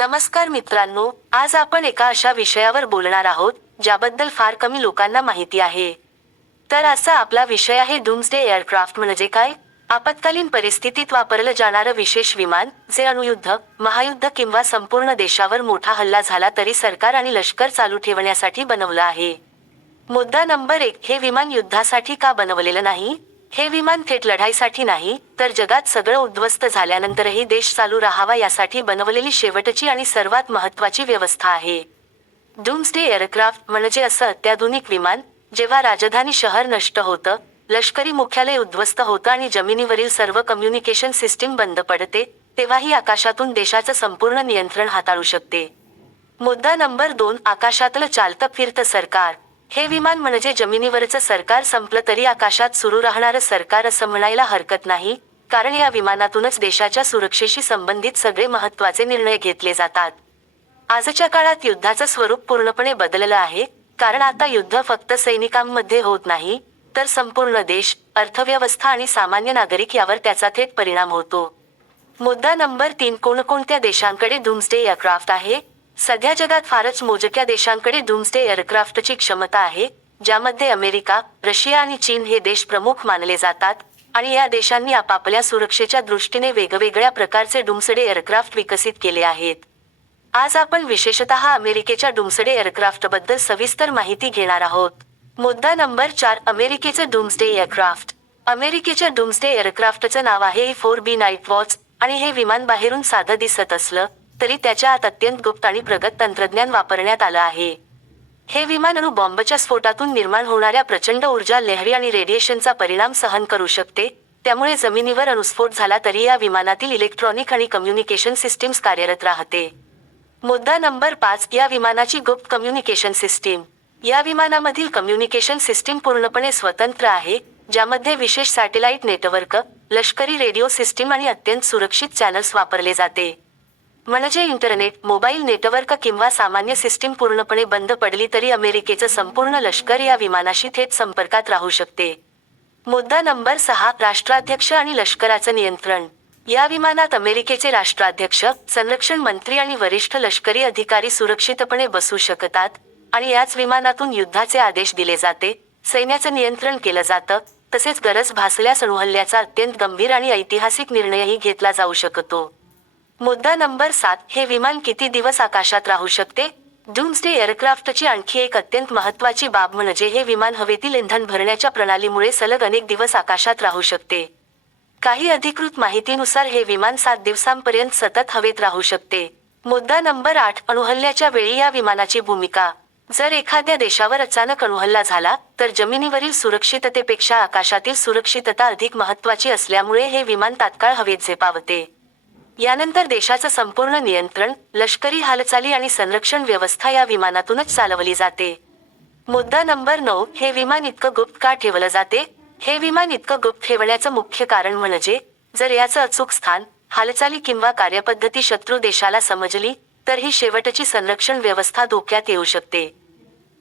नमस्कार मित्रांनो, आज आपण एका अशा विषयावर बोलणार आहोत ज्याबद्दल फार कमी लोकांना माहिती आहे. तर असा आपला विषय आहे डूम्सडे एअरक्राफ्ट म्हणजे काय? आपत्कालीन परिस्थितीत वापरलं जाणारं विशेष विमान, जे अणुयुद्ध, महायुद्ध किंवा संपूर्ण देशावर मोठा हल्ला झाला तरी सरकार आणि लष्कर चालू ठेवण्यासाठी बनवलं आहे. मुद्दा नंबर 1, हे विमान युद्धासाठी का बनवलेलं नाही? हे विमान थेट लढाईसाठी नाही, तर जगात सगळं उद्ध्वस्त झाल्यानंतरही देश चालू राहावा यासाठी बनवलेली शेवटची आणि सर्वात महत्त्वाची व्यवस्था आहे. डूम्सडे एअरक्राफ्ट म्हणजे असं अत्याधुनिक विमान, जेव्हा राजधानी शहर नष्ट होतं, लष्करी मुख्यालय उद्ध्वस्त होतं आणि जमिनीवरील सर्व कम्युनिकेशन सिस्टीम बंद पडते, तेव्हाही आकाशातून देशाचं संपूर्ण नियंत्रण हाताळू शकते. मुद्दा नंबर 2, आकाशातलं चालतं फिरतं सरकार. हे विमान म्हणजे जमिनीवरचं सरकार संपलं तरी आकाशात सुरू राहणारं सरकार असं म्हणायला हरकत नाही, कारण या विमानातूनच देशाच्या सुरक्षेशी संबंधित सगळे महत्त्वाचे निर्णय घेतले जातात. आजच्या काळात युद्धाचं स्वरूप पूर्णपणे बदललं आहे, कारण आता युद्ध फक्त सैनिकांमध्ये होत नाही, तर संपूर्ण देश, अर्थव्यवस्था आणि सामान्य नागरिक यावर त्याचा थेट परिणाम होतो. मुद्दा नंबर 3, कोणकोणत्या देशांकडे डूम्सडे एअरक्राफ्ट आहे? सध्या जगात फारच मोजक्या देशांकडे डूम्सडे एअरक्राफ्टची क्षमता आहे, ज्यामध्ये अमेरिका, रशिया आणि चीन हे देश प्रमुख मानले जातात, आणि या देशांनी आपापल्या सुरक्षेच्या दृष्टीने वेगवेगळ्या प्रकारचे डूम्सडे एअरक्राफ्ट विकसित केले आहेत. आज आपण विशेषतः अमेरिकेच्या डूम्सडे एअरक्राफ्टबद्दल सविस्तर माहिती घेणार आहोत. मुद्दा नंबर 4, अमेरिकेचं डूम्सडे एअरक्राफ्ट. अमेरिकेच्या डूम्सडे एअरक्राफ्टचं नाव आहे E-4B नाईटवॉच, आणि हे विमान बाहेरून साधं दिसत असलं तरी त्याच्या आत अत्यंत गुप्त आणि प्रगत तंत्रज्ञान वापरण्यात आलं आहे. हे विमान अणुबॉम्बच्या स्फोटातून निर्माण होणाऱ्या प्रचंड ऊर्जा लहरी आणि रेडिएशनचा परिणाम सहन करू शकते, त्यामुळे जमिनीवर अणुस्फोट झाला तरी या विमानातील इलेक्ट्रॉनिक आणि कम्युनिकेशन सिस्टीम्स कार्यरत राहते. मुद्दा नंबर 5, या विमानाची गुप्त कम्युनिकेशन सिस्टीम. या विमानामधील कम्युनिकेशन सिस्टीम पूर्णपणे स्वतंत्र आहे, ज्यामध्ये विशेष सॅटेलाइट नेटवर्क, लष्करी रेडिओ सिस्टीम आणि अत्यंत सुरक्षित चॅनल्स वापरले जाते. म्हणजे इंटरनेट, मोबाईल नेटवर्क किंवा सामान्य सिस्टीम पूर्णपणे बंद पडली तरी अमेरिकेचं संपूर्ण लष्कर या विमानाशी थेट संपर्कात राहू शकते. मुद्दा नंबर 6, राष्ट्राध्यक्ष आणि लष्कराचं नियंत्रण. या विमानात अमेरिकेचे राष्ट्राध्यक्ष, संरक्षण मंत्री आणि वरिष्ठ लष्करी अधिकारी सुरक्षितपणे बसू शकतात, आणि याच विमानातून युद्धाचे आदेश दिले जाते, सैन्याचं नियंत्रण केलं जातं, तसेच गरज भासल्यास अणुहल्ल्याचा अत्यंत गंभीर आणि ऐतिहासिक निर्णयही घेतला जाऊ शकतो. मुद्दा नंबर 7, हे विमान किती दिवस आकाशात राहू शकते? डूम्सडे एअरक्राफ्टची आणखी एक अत्यंत महत्त्वाची बाब म्हणजे हे विमान हवेतील इंधन भरण्याच्या प्रणालीमुळे सलग अनेक दिवस आकाशात राहू शकते. काही अधिकृत माहितीनुसार हे विमान 7 दिवसांपर्यंत सतत हवेत राहू शकते. मुद्दा नंबर 8, अणुहल्ल्याच्या वेळी या विमानाची भूमिका. जर एखाद्या देशावर अचानक अणुहल्ला झाला, तर जमिनीवरील सुरक्षिततेपेक्षा आकाशातील सुरक्षितता अधिक महत्त्वाची असल्यामुळे हे विमान तात्काळ हवेत झेपावते. यानंतर देशाचं संपूर्ण नियंत्रण, लष्करी हालचाली आणि संरक्षण व्यवस्था या विमानातूनच चालवली जाते. मुद्दा नंबर 9, हे विमान इतकं गुप्त का ठेवलं जाते? हे विमान इतकं गुप्त ठेवण्याचं मुख्य कारण म्हणजे, जर याचं अचूक स्थान, हालचाली किंवा कार्यपद्धती शत्रू देशाला समजली, तर ही शेवटची संरक्षण व्यवस्था धोक्यात येऊ शकते.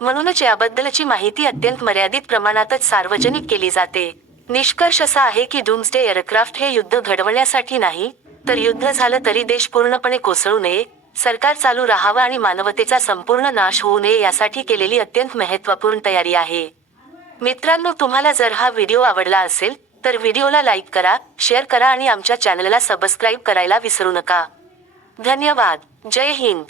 म्हणूनच याबद्दलची माहिती अत्यंत मर्यादित प्रमाणातच सार्वजनिक केली जाते. निष्कर्ष असा आहे की डूम्सडे एअरक्राफ्ट हे युद्ध घडवण्यासाठी नाही, तर युद्ध झालं तरी देश पूर्णपणे कोसळू नये, सरकार चालू राहावं आणि मानवतेचा संपूर्ण नाश होऊ नये यासाठी केलेली अत्यंत महत्त्वपूर्ण तयारी आहे. मित्रांनो, तुम्हाला जर हा व्हिडिओ आवडला असेल तर व्हिडिओला लाईक करा, शेअर करा आणि आमच्या चॅनलला सबस्क्राईब करायला विसरू नका. धन्यवाद. जय हिंद.